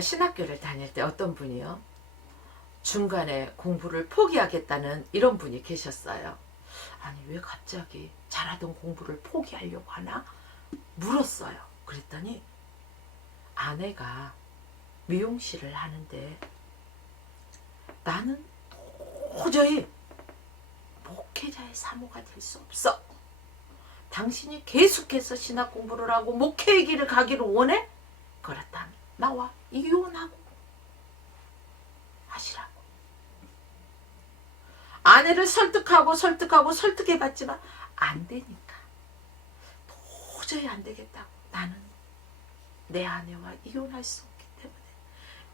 제가 신학교를 다닐 때 어떤 분이요, 중간에 공부를 포기하겠다는 이런 분이 계셨어요. 아니 왜 갑자기 잘하던 공부를 포기하려고 하나 물었어요. 그랬더니 아내가 미용실을 하는데 나는 도저히 목회자의 사모가 될 수 없어. 당신이 계속해서 신학 공부를 하고 목회의 길을 가기를 원해? 그렇다면 나와 이혼하고 하시라고. 아내를 설득해봤지만 안 되니까, 도저히 안 되겠다고, 나는 내 아내와 이혼할 수 없기 때문에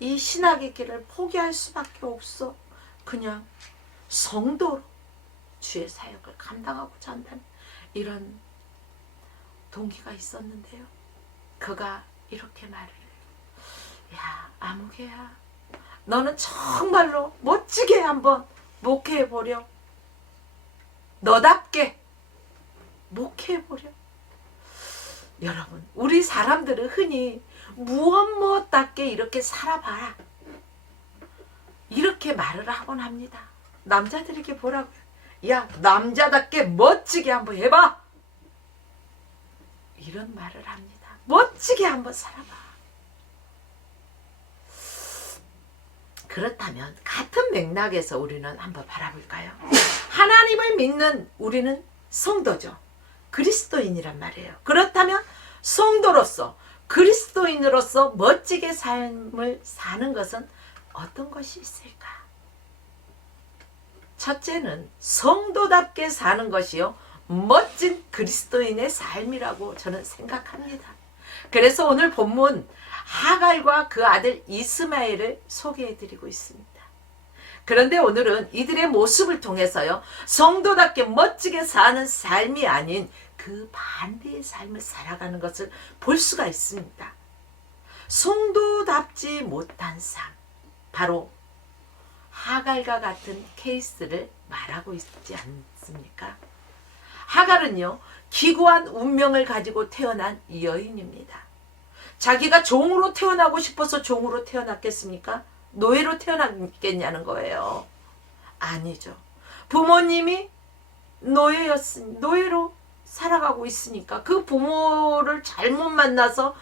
이 신학의 길을 포기할 수밖에 없어. 그냥 성도로 주의 사역을 감당하고자 한다는 이런 동기가 있었는데요. 그가 이렇게 말을 해요. 야, 아무개야, 너는 정말로 멋지게 한번 목회해보려. 너답게 목회해보려. 여러분, 우리 사람들은 흔히 무엇답게 이렇게 살아봐라, 이렇게 말을 하곤 합니다. 남자들에게 뭐라고요? 야, 남자답게 멋지게 한번 해봐, 이런 말을 합니다. 멋지게 한번 살아봐. 그렇다면 같은 맥락에서 우리는 한번 바라볼까요? 하나님을 믿는 우리는 성도죠. 그리스도인이란 말이에요. 그렇다면 성도로서, 그리스도인으로서 멋지게 삶을 사는 것은 어떤 것이 있을까? 첫째는 성도답게 사는 것이요, 멋진 그리스도인의 삶이라고 저는 생각합니다. 그래서 오늘 본문 하갈과 그 아들 이스마엘을 소개해드리고 있습니다. 그런데 오늘은 이들의 모습을 통해서요, 성도답게 멋지게 사는 삶이 아닌 그 반대의 삶을 살아가는 것을 볼 수가 있습니다. 성도답지 못한 삶, 바로 하갈과 같은 케이스를 말하고 있지 않습니까? 하갈은요, 기구한 운명을 가지고 태어난 여인입니다. 자기가 종으로 태어나고 싶어서 종으로 태어났겠습니까? 노예로 태어났겠냐는 거예요. 아니죠. 부모님이 노예로 살아가고 있으니까 그 부모를 잘못 만나서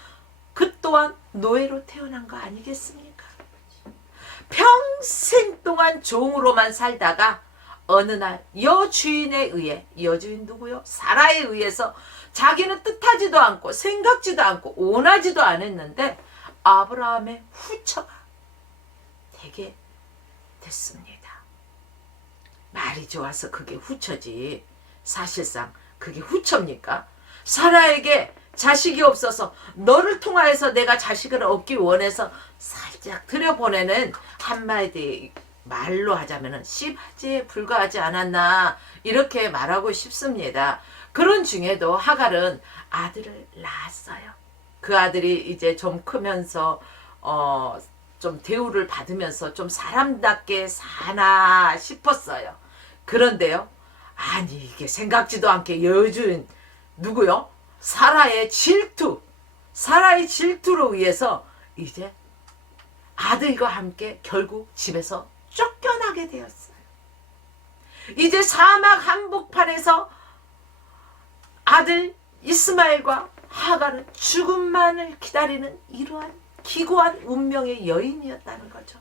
그 또한 노예로 태어난 거 아니겠습니까? 평생 동안 종으로만 살다가 어느 날 여주인에 의해, 여주인 누구요? 사라에 의해서 자기는 뜻하지도 않고 생각지도 않고 원하지도 않았는데 아브라함의 후처가 되게 됐습니다. 말이 좋아서 그게 후처지 사실상 그게 후처입니까? 사라에게 자식이 없어서 너를 통하여서 내가 자식을 얻기 원해서 살짝 들여보내는 한마디 말로 하자면은 씨바지에 불과하지 않았나, 이렇게 말하고 싶습니다. 그런 중에도 하갈은 아들을 낳았어요. 그 아들이 이제 좀 크면서 좀 대우를 받으면서 좀 사람답게 사나 싶었어요. 그런데요, 아니 이게 생각지도 않게 여주인 누구요? 사라의 질투로 의해서 이제 아들과 함께 결국 집에서 쫓겨나게 되었어요. 이제 사막 한복판에서 아들 이스마엘과 하갈은 죽음만을 기다리는 이러한 기구한 운명의 여인이었다는 거죠.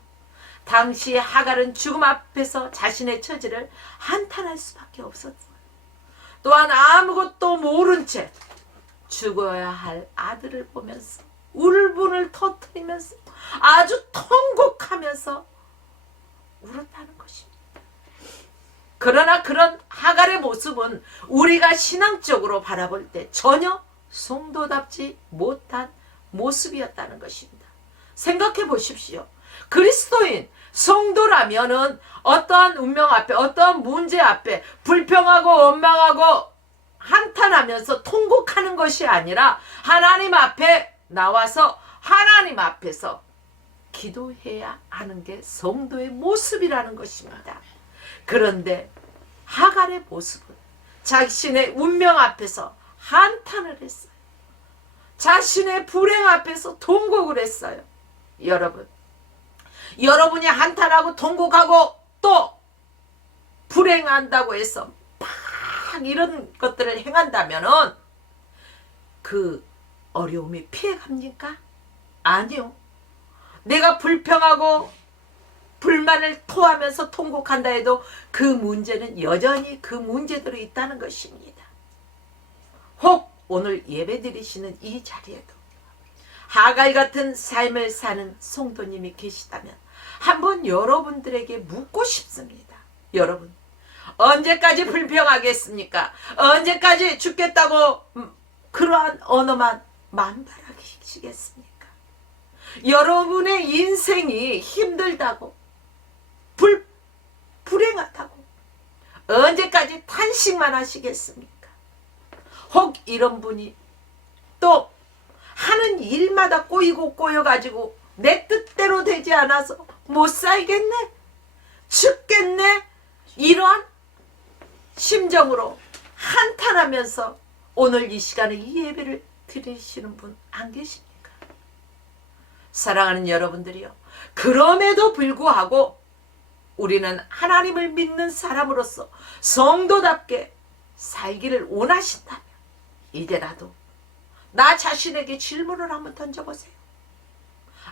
당시에 하갈은 죽음 앞에서 자신의 처지를 한탄할 수밖에 없었어요. 또한 아무것도 모른 채 죽어야 할 아들을 보면서 울분을 터뜨리면서 아주 통곡하면서 울었다는 것입니다. 그러나 그런 하갈의 모습은 우리가 신앙적으로 바라볼 때 전혀 성도답지 못한 모습이었다는 것입니다. 생각해 보십시오. 그리스도인, 성도라면은 어떠한 운명 앞에, 어떠한 문제 앞에 불평하고 원망하고 한탄하면서 통곡하는 것이 아니라 하나님 앞에 나와서 하나님 앞에서 기도해야 하는 게 성도의 모습이라는 것입니다. 그런데 하갈의 모습은 자신의 운명 앞에서 한탄을 했어요. 자신의 불행 앞에서 통곡을 했어요. 여러분이 한탄하고 통곡하고 또 불행한다고 해서 막 이런 것들을 행한다면은 그 어려움이 피해갑니까? 아니요. 내가 불평하고 불만을 토하면서 통곡한다 해도 그 문제는 여전히 그 문제대로 있다는 것입니다. 혹 오늘 예배드리시는 이 자리에도 하갈 같은 삶을 사는 성도님이 계시다면 한번 여러분들에게 묻고 싶습니다. 여러분, 언제까지 불평하겠습니까? 언제까지 죽겠다고 그러한 언어만 만발하시겠습니까? 여러분의 인생이 힘들다고 불행하다고 언제까지 탄식만 하시겠습니까? 혹 이런 분이 또 하는 일마다 꼬여가지고 내 뜻대로 되지 않아서 못 살겠네, 죽겠네, 이러한 심정으로 한탄하면서 오늘 이 시간에 이 예배를 드리시는 분 안 계십니까? 사랑하는 여러분들이요, 그럼에도 불구하고 우리는 하나님을 믿는 사람으로서 성도답게 살기를 원하신다면 이제라도 나 자신에게 질문을 한번 던져보세요.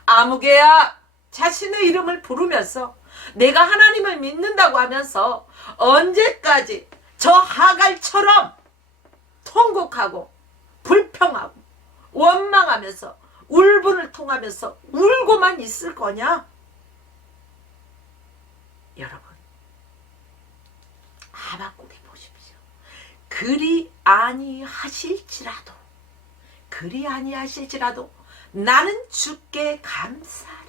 아무개야 자신의 이름을 부르면서 내가 하나님을 믿는다고 하면서 언제까지 저 하갈처럼 통곡하고 불평하고 원망하면서 울분을 통하면서 울고만 있을 거냐? 여러분, 하박국에 보십시오. 그리 아니하실지라도 나는 주께 감사하리라.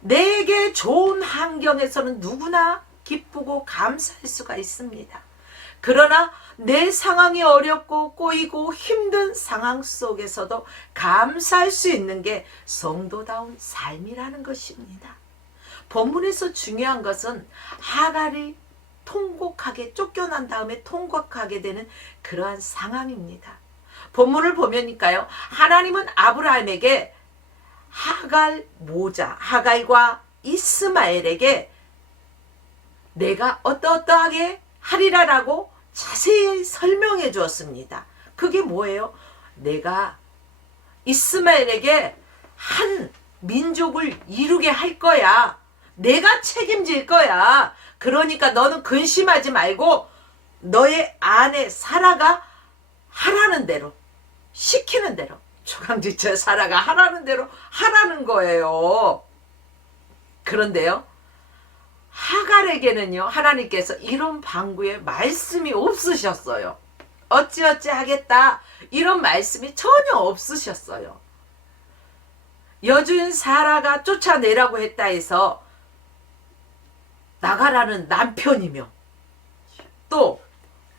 내게 좋은 환경에서는 누구나 기쁘고 감사할 수가 있습니다. 그러나 내 상황이 어렵고 꼬이고 힘든 상황 속에서도 감사할 수 있는 게 성도다운 삶이라는 것입니다. 본문에서 중요한 것은 하갈이 통곡하게 쫓겨난 다음에 통곡하게 되는 그러한 상황입니다. 본문을 보면니까요, 하나님은 아브라함에게 하갈과 이스마엘에게 내가 어떠하게 하리라라고 자세히 설명해 주었습니다. 그게 뭐예요? 내가 이스마엘에게 한 민족을 이루게 할 거야. 내가 책임질 거야. 그러니까 너는 근심하지 말고 너의 아내 사라가 하라는 대로, 시키는 대로, 초강지처 사라가 하라는 대로 하라는 거예요. 그런데요, 하갈에게는요, 하나님께서 이런 방구의 말씀이 없으셨어요. 어찌어찌 하겠다, 이런 말씀이 전혀 없으셨어요. 여주인 사라가 쫓아내라고 했다 해서 나가라는 남편이며 또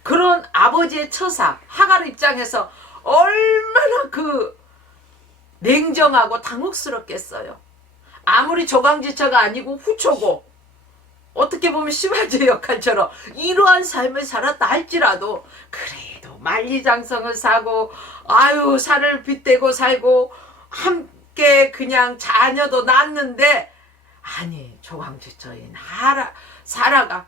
그런 아버지의 처사 하갈 입장에서 얼마나 그 냉정하고 당혹스럽겠어요. 아무리 조강지처가 아니고 후초고 어떻게 보면 심할제 역할처럼 이러한 삶을 살았다 할지라도 그래도 만리장성을 사고 살을 빗대고 살고 함께 그냥 자녀도 낳았는데, 아니 조강지처인 사라가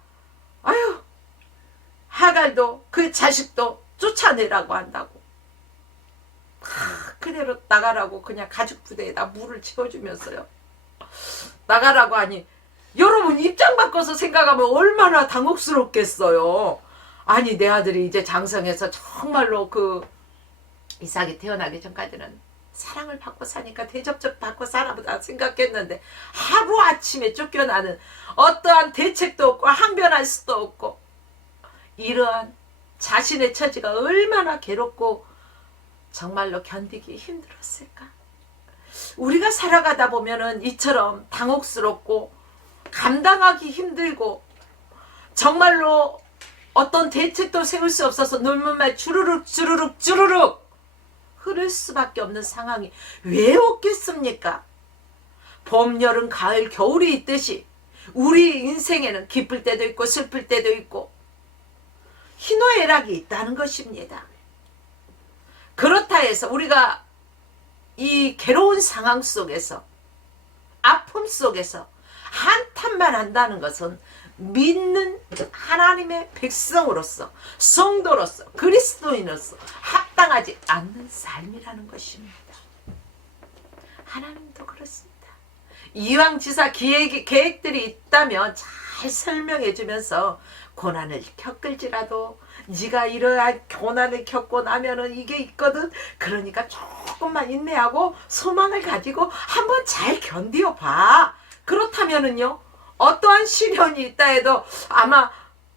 하갈도 그 자식도 쫓아내라고 한다고 그대로 나가라고 그냥 가죽 부대에다 물을 채워주면서요, 나가라고 하니 여러분 입장 바꿔서 생각하면 얼마나 당혹스럽겠어요. 아니 내 아들이 이제 장성해서 정말로 그 이삭이 태어나기 전까지는 사랑을 받고 사니까 대접접 받고 살아보다 생각했는데 하루아침에 쫓겨나는 어떠한 대책도 없고 항변할 수도 없고 이러한 자신의 처지가 얼마나 괴롭고 정말로 견디기 힘들었을까. 우리가 살아가다 보면은 이처럼 당혹스럽고 감당하기 힘들고 정말로 어떤 대책도 세울 수 없어서 눈물만 주르륵 흐를 수밖에 없는 상황이 왜 없겠습니까? 봄, 여름, 가을, 겨울이 있듯이 우리 인생에는 기쁠 때도 있고 슬플 때도 있고 희노애락이 있다는 것입니다. 그렇다 해서 우리가 이 괴로운 상황 속에서, 아픔 속에서 한탄만 한다는 것은 믿는 하나님의 백성으로서, 성도로서, 그리스도인으로서 합당하지 않는 삶이라는 것입니다. 하나님도 그렇습니다. 이왕 지사 계획들이 있다면 잘 설명해 주면서 고난을 겪을지라도 네가 이러한 고난을 겪고 나면은 이게 있거든. 그러니까 조금만 인내하고 소망을 가지고 한번 잘 견디어 봐. 그렇다면은요, 어떠한 시련이 있다 해도 아마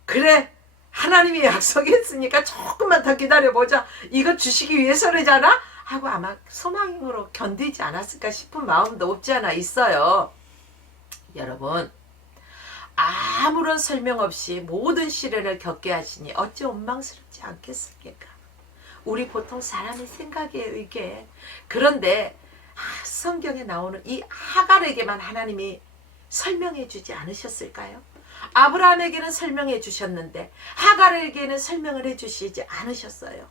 그래, 하나님이 약속했으니까 조금만 더 기다려보자, 이거 주시기 위해서라잖아 하고 아마 소망으로 견디지 않았을까 싶은 마음도 없지 않아 있어요. 여러분, 아무런 설명 없이 모든 시련을 겪게 하시니 어찌 원망스럽지 않겠습니까? 우리 보통 사람의 생각이에요, 이게. 그런데 성경에 나오는 이 하갈에게만 하나님이 설명해 주지 않으셨을까요? 아브라함에게는 설명해 주셨는데 하갈에게는 설명을 해 주시지 않으셨어요.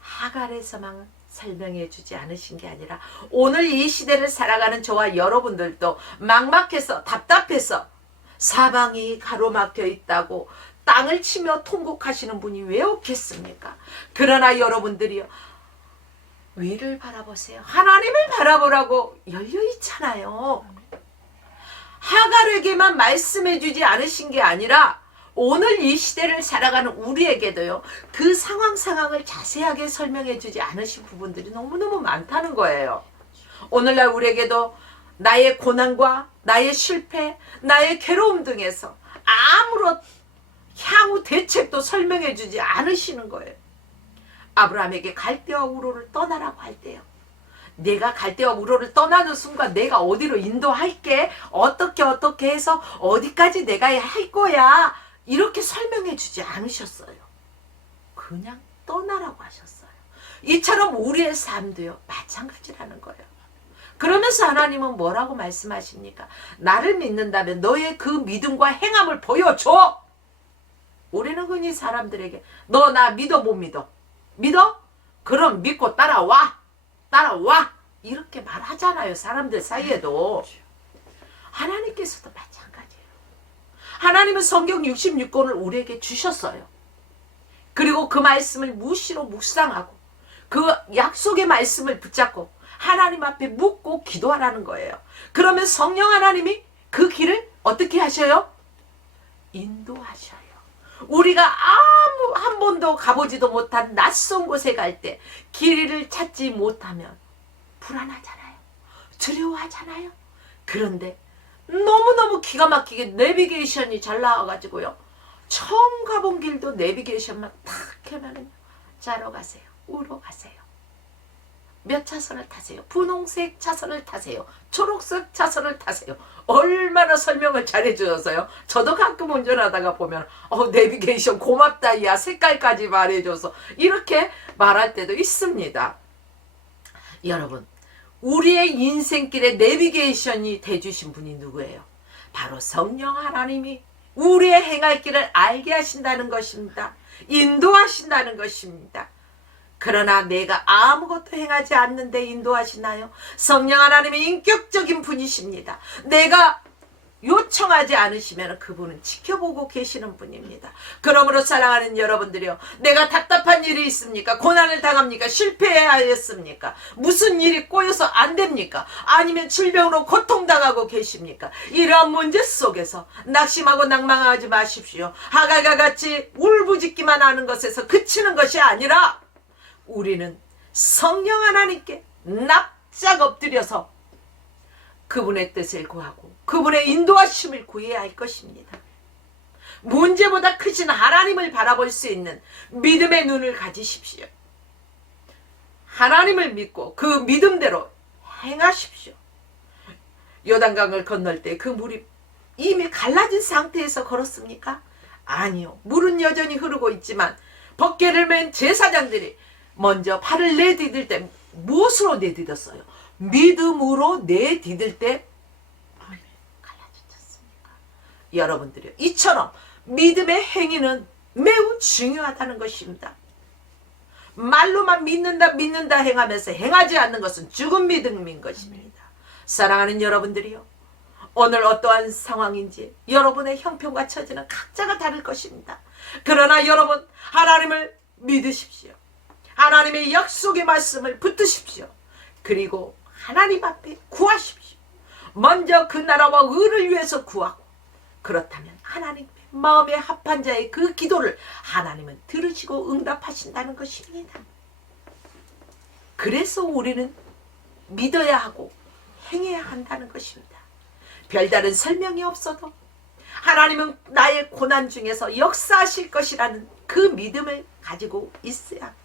하갈에서만 설명해 주지 않으신 게 아니라 오늘 이 시대를 살아가는 저와 여러분들도 막막해서 답답해서 사방이 가로막혀 있다고 땅을 치며 통곡하시는 분이 왜 없겠습니까? 그러나 여러분들이요, 위를 바라보세요. 하나님을 바라보라고 열려있잖아요. 하갈에게만 말씀해 주지 않으신 게 아니라 오늘 이 시대를 살아가는 우리에게도요, 그 상황을 자세하게 설명해 주지 않으신 부분들이 너무너무 많다는 거예요. 오늘날 우리에게도 나의 고난과 나의 실패, 나의 괴로움 등에서 아무런 향후 대책도 설명해 주지 않으시는 거예요. 아브라함에게 갈대와 우로를 떠나라고 할 때요, 내가 갈대와 우로를 떠나는 순간 내가 어디로 인도할게, 어떻게 해서 어디까지 내가 할 거야, 이렇게 설명해 주지 않으셨어요. 그냥 떠나라고 하셨어요. 이처럼 우리의 삶도요, 마찬가지라는 거예요. 그러면서 하나님은 뭐라고 말씀하십니까? 나를 믿는다면 너의 그 믿음과 행함을 보여줘. 우리는 흔히 사람들에게 너 나 믿어 못 믿어? 믿어? 그럼 믿고 따라와 이렇게 말하잖아요. 사람들 사이에도. 하나님께서도 마찬가지예요. 하나님은 성경 66권을 우리에게 주셨어요. 그리고 그 말씀을 무시로 묵상하고 그 약속의 말씀을 붙잡고 하나님 앞에 묻고 기도하라는 거예요. 그러면 성령 하나님이 그 길을 어떻게 하셔요? 인도하셔요. 우리가 한 번도 가보지도 못한 낯선 곳에 갈 때 길을 찾지 못하면 불안하잖아요. 두려워하잖아요. 그런데 너무너무 기가 막히게 내비게이션이 잘 나와가지고요, 처음 가본 길도 내비게이션만 탁 켜면은 좌로 가세요, 우로 가세요, 몇 차선을 타세요, 분홍색 차선을 타세요, 초록색 차선을 타세요. 얼마나 설명을 잘해주셔서요. 저도 가끔 운전하다가 보면 내비게이션 고맙다, 야, 색깔까지 말해줘서, 이렇게 말할 때도 있습니다. 여러분, 우리의 인생길에 내비게이션이 돼주신 분이 누구예요? 바로 성령 하나님이 우리의 행할 길을 알게 하신다는 것입니다. 인도하신다는 것입니다. 그러나 내가 아무것도 행하지 않는데 인도하시나요? 성령 하나님이 인격적인 분이십니다. 내가 요청하지 않으시면 그분은 지켜보고 계시는 분입니다. 그러므로 사랑하는 여러분들이요, 내가 답답한 일이 있습니까? 고난을 당합니까? 실패하였습니까? 무슨 일이 꼬여서 안 됩니까? 아니면 질병으로 고통당하고 계십니까? 이러한 문제 속에서 낙심하고 낭망하지 마십시오. 하갈과 같이 울부짖기만 하는 것에서 그치는 것이 아니라 우리는 성령 하나님께 납작 엎드려서 그분의 뜻을 구하고 그분의 인도하심을 구해야 할 것입니다. 문제보다 크신 하나님을 바라볼 수 있는 믿음의 눈을 가지십시오. 하나님을 믿고 그 믿음대로 행하십시오. 요단강을 건널 때 그 물이 이미 갈라진 상태에서 걸었습니까? 아니요. 물은 여전히 흐르고 있지만 벗개를 맨 제사장들이 먼저 발을 내디딜 때 무엇으로 내디뎠어요? 믿음으로 내디딜 때 갈라졌습니까? 여러분들이요, 이처럼 믿음의 행위는 매우 중요하다는 것입니다. 말로만 믿는다 행하면서 행하지 않는 것은 죽은 믿음인 것입니다. 사랑하는 여러분들이요, 오늘 어떠한 상황인지 여러분의 형편과 처지는 각자가 다를 것입니다. 그러나 여러분, 하나님을 믿으십시오. 하나님의 약속의 말씀을 붙드십시오. 그리고 하나님 앞에 구하십시오. 먼저 그 나라와 의를 위해서 구하고, 그렇다면 하나님의 마음에 합한 자의 그 기도를 하나님은 들으시고 응답하신다는 것입니다. 그래서 우리는 믿어야 하고 행해야 한다는 것입니다. 별다른 설명이 없어도 하나님은 나의 고난 중에서 역사하실 것이라는 그 믿음을 가지고 있어야 합니다.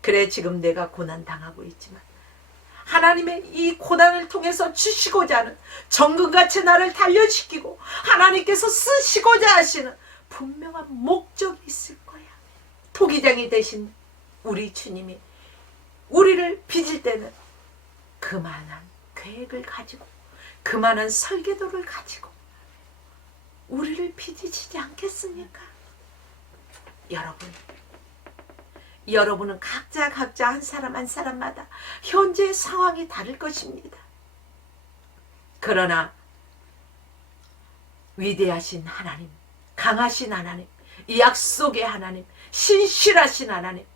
그래, 지금 내가 고난 당하고 있지만 하나님의 이 고난을 통해서 주시고자 하는, 정금같이 나를 단련시키고 하나님께서 쓰시고자 하시는 분명한 목적이 있을 거야. 토기장이 되신 우리 주님이 우리를 빚을 때는 그만한 계획을 가지고, 그만한 설계도를 가지고 우리를 빚으시지 않겠습니까? 여러분은 각자 한 사람 한 사람마다 현재의 상황이 다를 것입니다. 그러나 위대하신 하나님, 강하신 하나님, 약속의 하나님, 신실하신 하나님,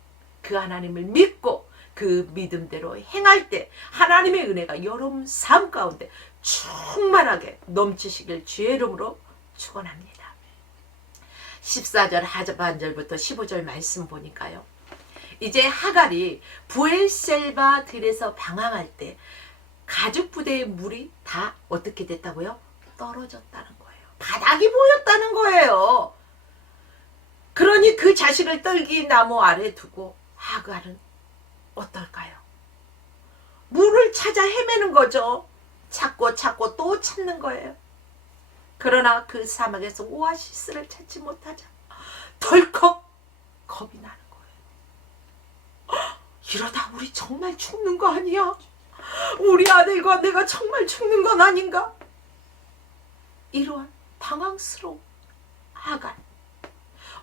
그 하나님을 믿고 그 믿음대로 행할 때 하나님의 은혜가 여러분 삶 가운데 충만하게 넘치시길 주의 이름으로 축원합니다. 14절 하반절부터 15절 말씀 보니까요, 이제 하갈이 부엘셀바 들에서 방황할 때 가죽 부대의 물이 다 어떻게 됐다고요? 떨어졌다는 거예요. 바닥이 보였다는 거예요. 그러니 그 자식을 떨기 나무 아래 두고 하갈은 어떨까요? 물을 찾아 헤매는 거죠. 찾고 또 찾는 거예요. 그러나 그 사막에서 오아시스를 찾지 못하자 덜컥 겁이 나는 거예요. 이러다 우리 정말 죽는 거 아니야? 우리 아들과 내가 정말 죽는 건 아닌가? 이러한 당황스러운 하갈,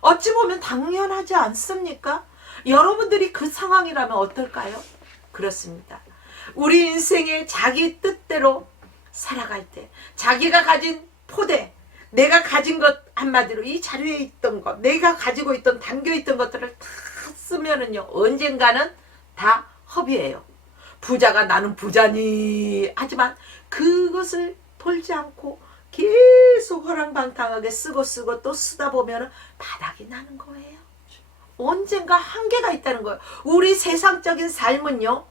어찌 보면 당연하지 않습니까? 여러분들이 그 상황이라면 어떨까요? 그렇습니다. 우리 인생에 자기 뜻대로 살아갈 때 자기가 가진 포대, 내가 가진 것, 한마디로 이 자료에 있던 것, 내가 가지고 있던 담겨있던 것들을 다 쓰면은요, 언젠가는 다 허비예요. 부자가 나는 부자니 하지만 그것을 돌지 않고 계속 호랑방탕하게 쓰고 또 쓰다 보면 바닥이 나는 거예요. 언젠가 한계가 있다는 거예요. 우리 세상적인 삶은요,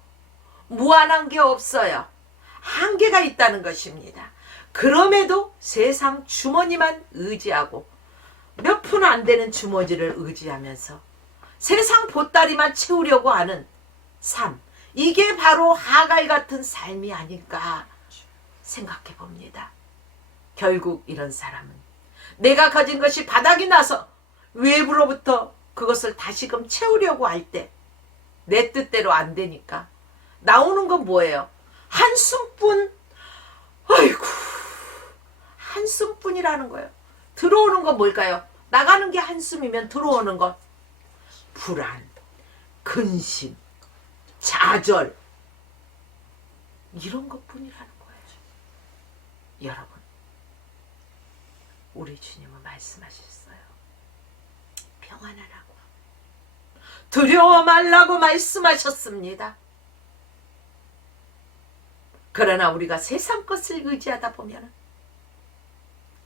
무한한 게 없어요. 한계가 있다는 것입니다. 그럼에도 세상 주머니만 의지하고 몇 푼 안 되는 주머니를 의지하면서 세상 보따리만 채우려고 하는 삶, 이게 바로 하갈 같은 삶이 아닐까 생각해 봅니다. 결국 이런 사람은 내가 가진 것이 바닥이 나서 외부로부터 그것을 다시금 채우려고 할 때 내 뜻대로 안 되니까 나오는 건 뭐예요? 한숨뿐. 아이고, 한숨뿐이라는 거예요. 들어오는 건 뭘까요? 나가는 게 한숨이면 들어오는 건 불안, 근심, 좌절, 이런 것뿐이라는 거예요. 여러분, 우리 주님은 말씀하셨어요. 평안하라고, 두려워 말라고 말씀하셨습니다. 그러나 우리가 세상 것을 의지하다 보면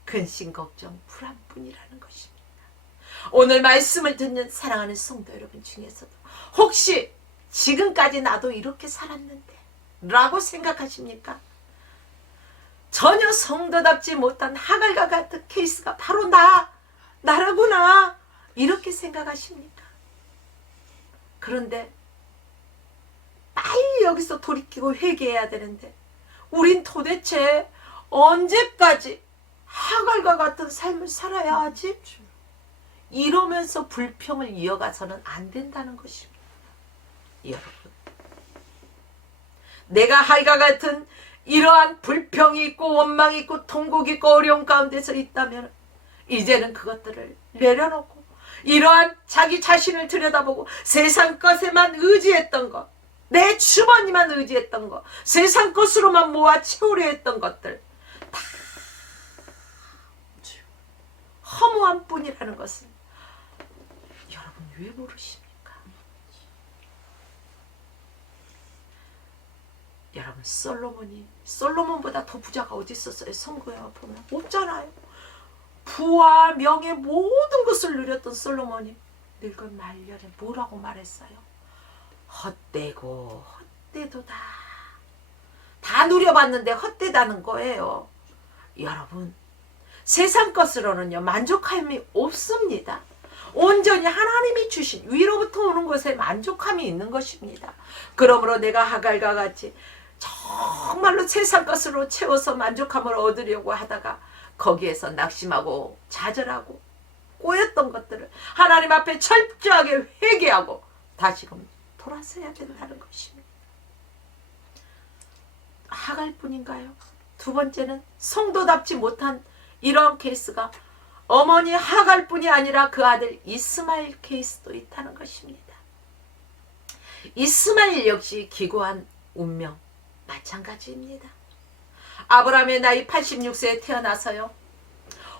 근심, 걱정, 불안뿐이라는 것입니다. 오늘 말씀을 듣는 사랑하는 성도 여러분 중에서도 혹시 지금까지 나도 이렇게 살았는데 라고 생각하십니까? 전혀 성도답지 못한 하갈과 같은 케이스가 바로 나라구나 이렇게 생각하십니까? 그런데 빨리 여기서 돌이키고 회개해야 되는데 우린 도대체 언제까지 하갈과 같은 삶을 살아야 하지? 이러면서 불평을 이어가서는 안 된다는 것입니다. 여러분, 내가 하갈과 같은 이러한 불평이 있고 원망이 있고 통곡이 있고 어려움 가운데서 있다면 이제는 그것들을 내려놓고 이러한 자기 자신을 들여다보고 세상 것에만 의지했던 것, 내 주머니만 의지했던 것, 세상 것으로만 모아 채우려 했던 것들 다 허무한 뿐이라는 것을 여러분 왜 모르십니까? 여러분 솔로몬보다 더 부자가 어디 있었어요? 성경에 보면 없잖아요. 부와 명예 모든 것을 누렸던 솔로몬이 늙은 말년에 뭐라고 말했어요? 헛되고 헛되도다. 다 누려봤는데 헛되다는 거예요. 여러분 세상 것으로는요 만족함이 없습니다. 온전히 하나님이 주신 위로부터 오는 것에 만족함이 있는 것입니다. 그러므로 내가 하갈과 같이 정말로 세상 것으로 채워서 만족함을 얻으려고 하다가 거기에서 낙심하고 좌절하고 꼬였던 것들을 하나님 앞에 철저하게 회개하고 다시금 돌아서야 된다는 것입니다. 하갈뿐인가요? 두 번째는 성도답지 못한 이러한 케이스가 어머니 하갈뿐이 아니라 그 아들 이스마엘 케이스도 있다는 것입니다. 이스마엘 역시 기구한 운명 마찬가지입니다. 아브라함의 나이 86세에 태어나서요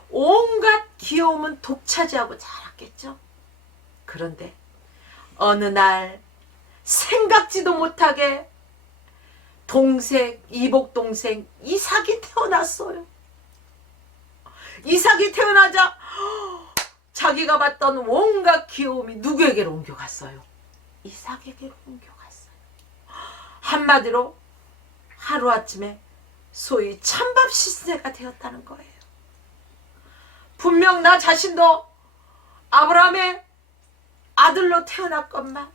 온갖 귀여움은 독차지하고 자랐겠죠. 그런데 어느 날 생각지도 못하게 이복 동생 이삭이 태어났어요. 이삭이 태어나자 자기가 봤던 온갖 귀여움이 누구에게로 옮겨갔어요? 이삭에게로 옮겨갔어요. 한마디로 하루아침에 소위 찬밥 시세가 되었다는 거예요. 분명 나 자신도 아브라함의 아들로 태어났건만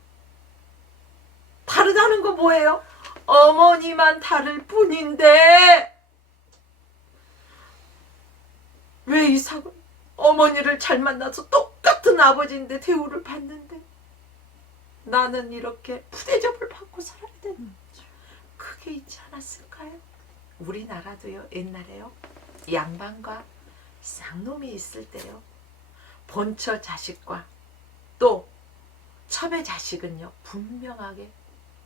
다르다는 거 뭐예요? 어머니만 다를 뿐인데 왜 이삭은 어머니를 잘 만나서 똑같은 아버지인데 대우를 받는데 나는 이렇게 푸대접을 받고 살아야 되는 그게 있지 않았을까요? 우리나라도요 옛날에요 양반과 쌍놈이 있을 때요 본처 자식과 또 첩의 자식은요 분명하게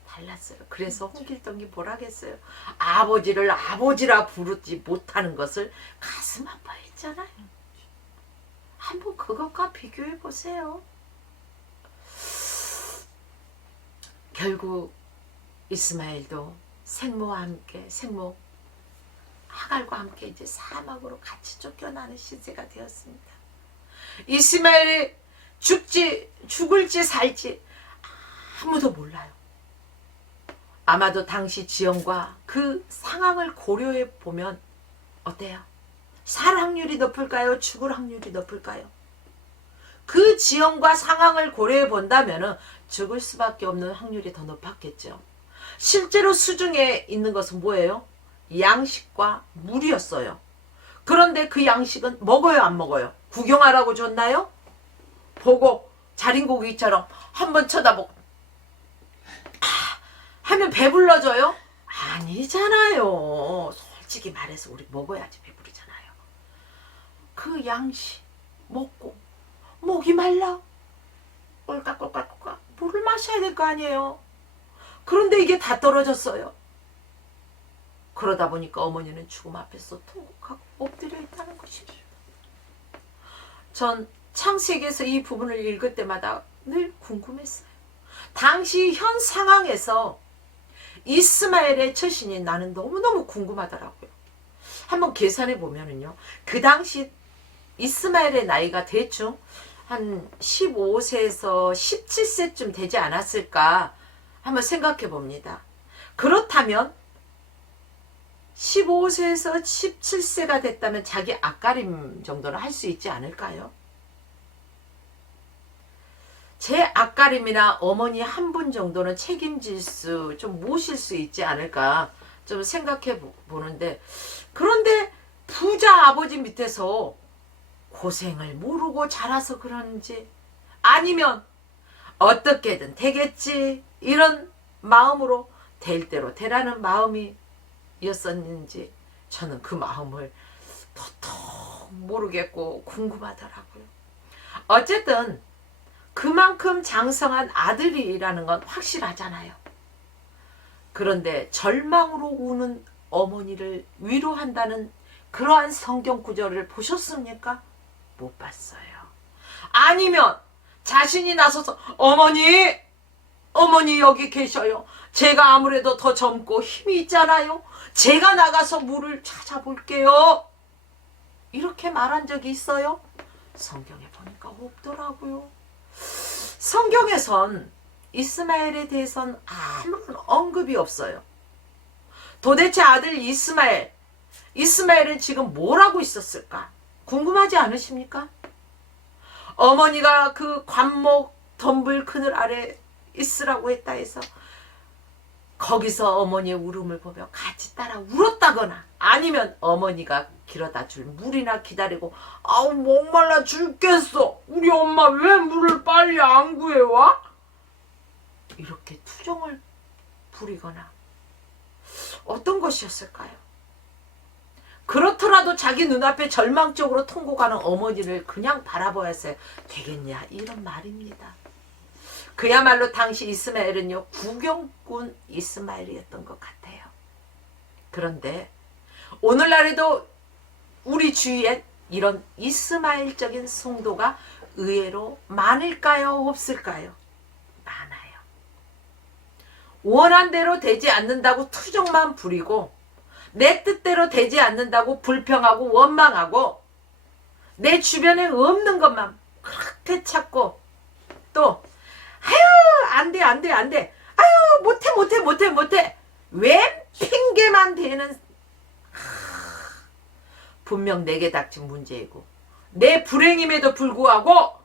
달랐어요. 그래서 홍길동이 뭐라겠어요? 아버지를 아버지라 부르지 못하는 것을 가슴 아파했잖아요. 한번 그것과 비교해 보세요. 결국 이스마엘도 생모 하갈과 함께 이제 사막으로 같이 쫓겨나는 시대가 되었습니다. 이스마엘이 죽을지 살지 아무도 몰라요. 아마도 당시 지형과 그 상황을 고려해 보면 어때요? 살 확률이 높을까요? 죽을 확률이 높을까요? 그 지형과 상황을 고려해 본다면 죽을 수밖에 없는 확률이 더 높았겠죠. 실제로 수중에 있는 것은 뭐예요? 양식과 물이었어요. 그런데 그 양식은 먹어요, 안 먹어요? 구경하라고 줬나요? 보고 자린고기처럼 한번 쳐다보고 하면 배불러져요? 아니잖아요. 솔직히 말해서 우리 먹어야지 배부르잖아요. 그 양식 먹고 목이 말라 꼴깍꼴깍꼴깍 물을 마셔야 될 거 아니에요. 그런데 이게 다 떨어졌어요. 그러다 보니까 어머니는 죽음 앞에서 통곡하고 엎드려 있다는 것이죠. 전 창세기에서 이 부분을 읽을 때마다 늘 궁금했어요. 당시 현 상황에서 이스마엘의 처신이 나는 너무너무 궁금하더라고요. 한번 계산해 보면은요. 그 당시 이스마엘의 나이가 대충 한 15세에서 17세쯤 되지 않았을까 한번 생각해 봅니다. 그렇다면 15세에서 17세가 됐다면 자기 앞가림 정도는 할 수 있지 않을까요? 제 앞가림이나 어머니 한 분 정도는 책임질 수, 좀 모실 수 있지 않을까 좀 생각해 보는데, 그런데 부자 아버지 밑에서 고생을 모르고 자라서 그런지 아니면 어떻게든 되겠지 이런 마음으로 될 대로 되라는 마음이었었는지 저는 그 마음을 도통 모르겠고 궁금하더라고요. 어쨌든 그만큼 장성한 아들이라는 건 확실하잖아요. 그런데 절망으로 우는 어머니를 위로한다는 그러한 성경 구절을 보셨습니까? 못 봤어요. 아니면 자신이 나서서 어머니 여기 계셔요. 제가 아무래도 더 젊고 힘이 있잖아요. 제가 나가서 물을 찾아볼게요. 이렇게 말한 적이 있어요? 성경에 보니까 없더라고요. 성경에선 이스마엘에 대해선 아무런 언급이 없어요. 도대체 아들 이스마엘은 지금 뭘 하고 있었을까? 궁금하지 않으십니까? 어머니가 그 관목 덤불 그늘 아래 있으라고 했다 해서 거기서 어머니의 울음을 보며 같이 따라 울었다거나 아니면 어머니가 길어다 줄 물이나 기다리고 아우 목말라 죽겠어. 우리 엄마 왜 물을 빨리 안 구해와? 이렇게 투정을 부리거나 어떤 것이었을까요? 그렇더라도 자기 눈앞에 절망적으로 통곡하는 어머니를 그냥 바라보았어요. 되겠냐? 이런 말입니다. 그야말로 당시 이스마엘은요, 구경꾼 이스마엘이었던 것 같아요. 그런데 오늘날에도 우리 주위엔 이런 이스마엘적인 성도가 의외로 많을까요? 없을까요? 많아요. 원한 대로 되지 않는다고 투정만 부리고 내 뜻대로 되지 않는다고 불평하고 원망하고 내 주변에 없는 것만 그렇게 찾고 또 아유 안 돼 아유 못해 왜 핑계만 대는 분명 내게 닥친 문제이고 내 불행임에도 불구하고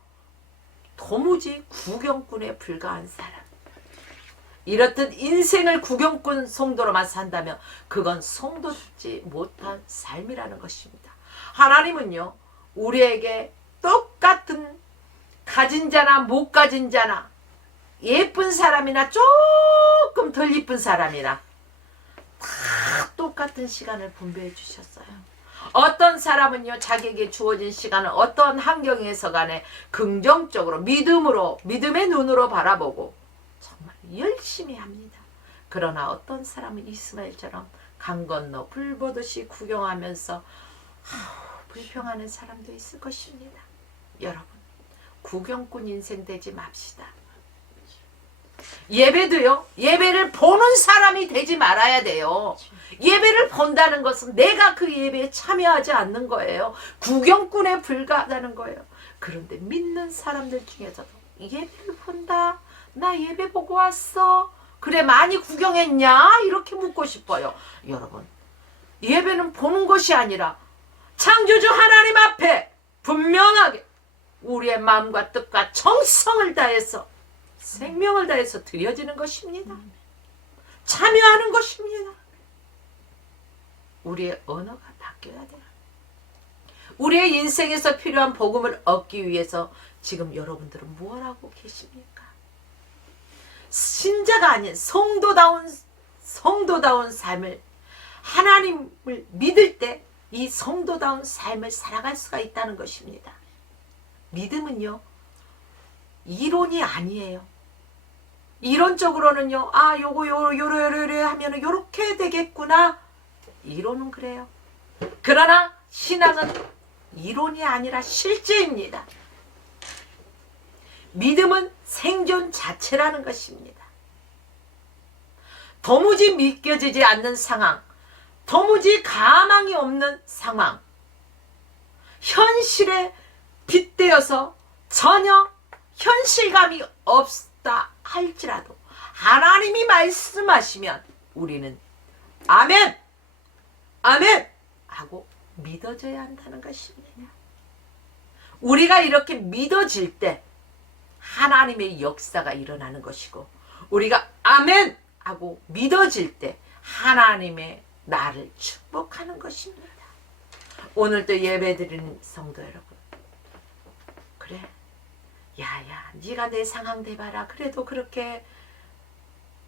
도무지 구경꾼에 불과한 사람. 이렇듯 인생을 구경꾼 성도로만 산다면 그건 성도답지 못한 삶이라는 것입니다. 하나님은요, 우리에게 똑같은 가진 자나 못 가진 자나 예쁜 사람이나 조금 덜 예쁜 사람이나 다 똑같은 시간을 분배해 주셨어요. 어떤 사람은요, 자기에게 주어진 시간을 어떤 환경에서 간에 긍정적으로 믿음의 눈으로 바라보고 정말 열심히 합니다. 그러나 어떤 사람은 이스마엘처럼 강 건너 불 보듯이 구경하면서 불평하는 사람도 있을 것입니다. 여러분, 구경꾼 인생 되지 맙시다. 예배도요, 예배를 보는 사람이 되지 말아야 돼요. 예배를 본다는 것은 내가 그 예배에 참여하지 않는 거예요. 구경꾼에 불과하다는 거예요. 그런데 믿는 사람들 중에서도 예배를 본다, 나 예배 보고 왔어, 그래 많이 구경했냐? 이렇게 묻고 싶어요. 여러분, 예배는 보는 것이 아니라 창조주 하나님 앞에 분명하게 우리의 마음과 뜻과 정성을 다해서 생명을 다해서 드려지는 것입니다. 참여하는 것입니다. 우리의 언어가 바뀌어야 돼요. 우리의 인생에서 필요한 복음을 얻기 위해서 지금 여러분들은 뭘 하고 계십니까? 신자가 아닌 성도다운 삶을, 하나님을 믿을 때 이 성도다운 삶을 살아갈 수가 있다는 것입니다. 믿음은요, 이론이 아니에요. 이론적으로는요, 요래 하면은 요렇게 되겠구나. 이론은 그래요. 그러나 신앙은 이론이 아니라 실제입니다. 믿음은 생존 자체라는 것입니다. 도무지 믿겨지지 않는 상황, 도무지 가망이 없는 상황, 현실에 빗대어서 전혀 현실감이 없다 할지라도 하나님이 말씀하시면 우리는 아멘 하고 믿어져야 한다는 것입니다. 우리가 이렇게 믿어질 때 하나님의 역사가 일어나는 것이고, 우리가 아멘 하고 믿어질 때 하나님의 나를 축복하는 것입니다. 오늘도 예배드리는 성도 여러분, 그래, 야야 네가 내 상황 대봐라, 그래도 그렇게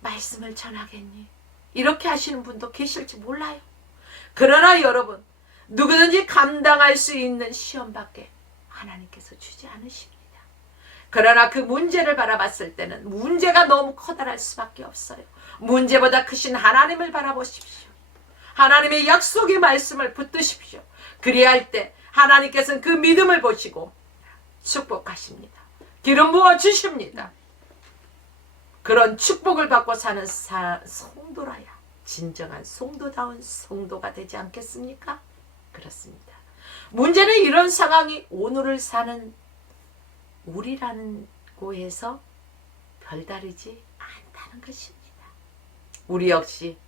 말씀을 전하겠니? 이렇게 하시는 분도 계실지 몰라요. 그러나 여러분, 누구든지 감당할 수 있는 시험밖에 하나님께서 주지 않으십니다. 그러나 그 문제를 바라봤을 때는 문제가 너무 커다랄 수밖에 없어요. 문제보다 크신 하나님을 바라보십시오. 하나님의 약속의 말씀을 붙드십시오. 그리할 때 하나님께서는 그 믿음을 보시고 축복하십니다. 기름 부어 주십니다. 그런 축복을 받고 사는 성도라야 진정한 성도다운 성도가 되지 않겠습니까? 그렇습니다. 문제는 이런 상황이 오늘을 사는 우리라는 곳에서 별다르지 않다는 것입니다. 우리 역시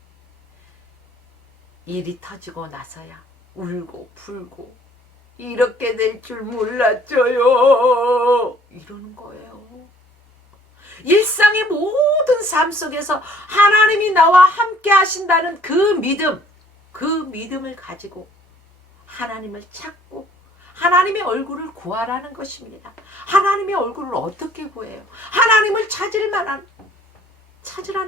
일이 터지고 나서야 울고 불고 이렇게 될 줄 몰랐죠요 이러는 거예요. 일상의 모든 삶 속에서 하나님이 나와 함께 하신다는 그 믿음을 가지고 하나님을 찾고 하나님의 얼굴을 구하라는 것입니다. 하나님의 얼굴을 어떻게 구해요? 하나님을 찾으라는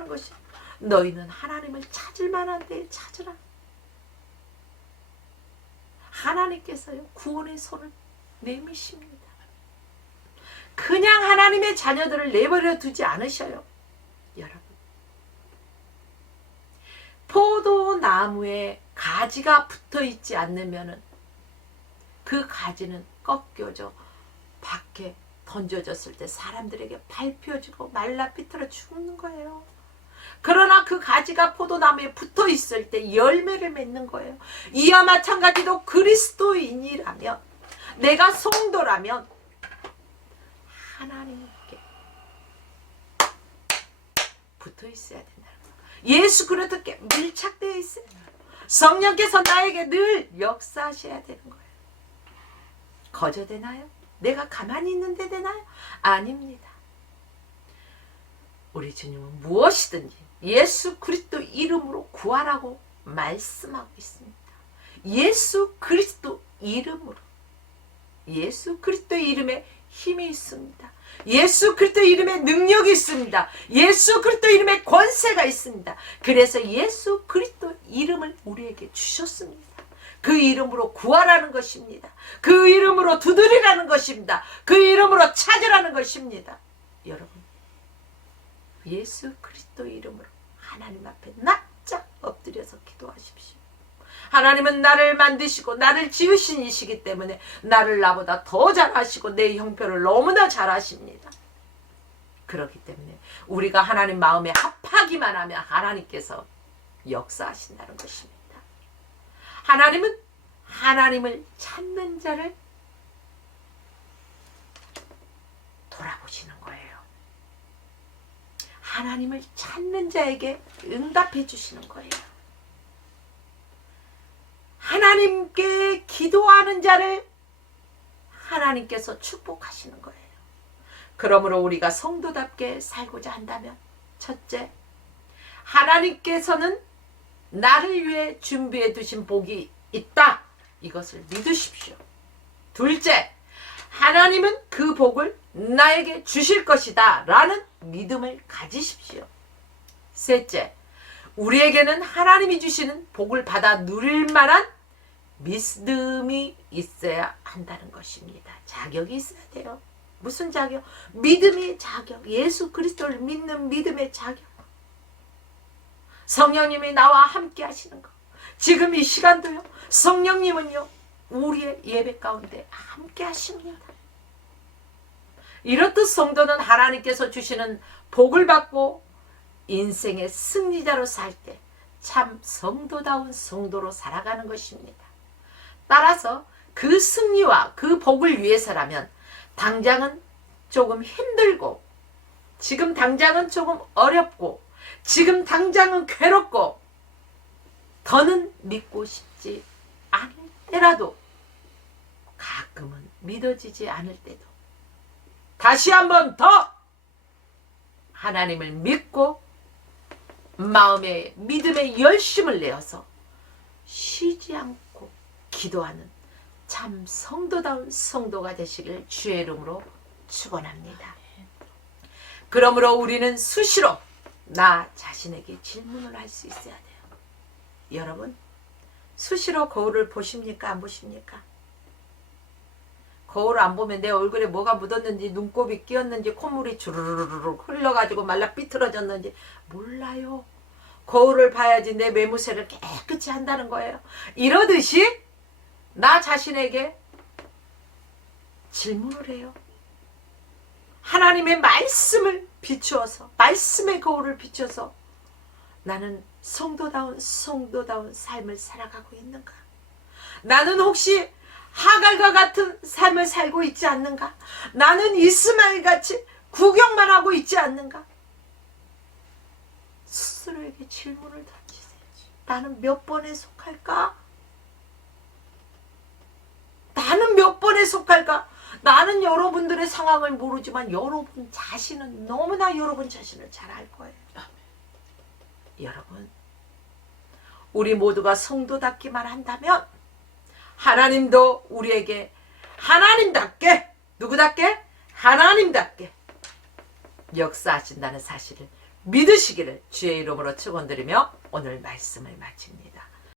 것이 너희는 하나님을 찾을 만한 데에 찾으라. 하나님께서요 구원의 손을 내미십니다. 그냥 하나님의 자녀들을 내버려 두지 않으셔요. 여러분, 포도나무에 가지가 붙어있지 않으면 그 가지는 꺾여져 밖에 던져졌을 때 사람들에게 밟혀지고 말라 비틀어 죽는 거예요. 그러나 그 가지가 포도나무에 붙어 있을 때 열매를 맺는 거예요. 이와 마찬가지로 그리스도인이라면, 내가 성도라면 하나님께 붙어 있어야 된다는 거예요. 예수 그리스도께 밀착되어 있어야 돼요. 성령께서 나에게 늘 역사하셔야 되는 거예요. 거저되나요? 내가 가만히 있는데 되나요? 아닙니다. 우리 주님은 무엇이든지 예수 그리스도 이름으로 구하라고 말씀하고 있습니다. 예수 그리스도 이름으로. 예수 그리스도 이름에 힘이 있습니다. 예수 그리스도 이름에 능력이 있습니다. 예수 그리스도 이름에 권세가 있습니다. 그래서 예수 그리스도 이름을 우리에게 주셨습니다. 그 이름으로 구하라는 것입니다. 그 이름으로 두드리라는 것입니다. 그 이름으로 찾으라는 것입니다. 여러분, 예수 그리스도 이름으로 하나님 앞에 납작 엎드려서 기도하십시오. 하나님은 나를 만드시고 나를 지으신 이시기 때문에 나를 나보다 더 잘하시고 내 형편을 너무나 잘하십니다. 그렇기 때문에 우리가 하나님 마음에 합하기만 하면 하나님께서 역사하신다는 것입니다. 하나님은 하나님을 찾는 자를 돌아보시는 거예요. 하나님을 찾는 자에게 응답해 주시는 거예요. 하나님께 기도하는 자를 하나님께서 축복하시는 거예요. 그러므로 우리가 성도답게 살고자 한다면, 첫째, 하나님께서는 나를 위해 준비해 두신 복이 있다. 이것을 믿으십시오. 둘째, 하나님은 그 복을 나에게 주실 것이다 라는 믿음을 가지십시오. 셋째, 우리에게는 하나님이 주시는 복을 받아 누릴 만한 믿음이 있어야 한다는 것입니다. 자격이 있어야 돼요. 무슨 자격? 믿음의 자격. 예수 그리스도를 믿는 믿음의 자격. 성령님이 나와 함께 하시는 것. 지금 이 시간도요, 성령님은요 우리의 예배 가운데 함께 하십니다. 이렇듯 성도는 하나님께서 주시는 복을 받고 인생의 승리자로 살 때 참 성도다운 성도로 살아가는 것입니다. 따라서 그 승리와 그 복을 위해서라면 당장은 조금 힘들고, 지금 당장은 조금 어렵고, 지금 당장은 괴롭고, 더는 믿고 싶지 않을 때라도, 가끔은 믿어지지 않을 때도 다시 한번 더 하나님을 믿고 마음에 믿음의 열심을 내어서 쉬지 않고 기도하는 참 성도다운 성도가 되시길 주의 이름으로 축원합니다. 그러므로 우리는 수시로 나 자신에게 질문을 할 수 있어야 돼요. 여러분, 수시로 거울을 보십니까? 안 보십니까? 거울을 안 보면 내 얼굴에 뭐가 묻었는지 눈곱이 끼었는지 콧물이 주르르르 흘러가지고 말라 삐뚤어졌는지 몰라요. 거울을 봐야지 내 매무새를 깨끗이 한다는 거예요. 이러듯이 나 자신에게 질문을 해요. 하나님의 말씀을 비추어서, 말씀의 거울을 비춰서 나는 성도다운 삶을 살아가고 있는가? 나는 혹시 하갈과 같은 삶을 살고 있지 않는가? 나는 이스마엘 같이 구경만 하고 있지 않는가? 스스로에게 질문을 던지세요. 나는 몇 번에 속할까? 나는 몇 번에 속할까? 나는 여러분들의 상황을 모르지만 여러분 자신은 너무나 여러분 자신을 잘 알 거예요. 여러분, 우리 모두가 성도답기만 한다면 하나님도 우리에게 하나님답게, 누구답게? 하나님답게 역사하신다는 사실을 믿으시기를 주의 이름으로 축원드리며 오늘 말씀을 마칩니다.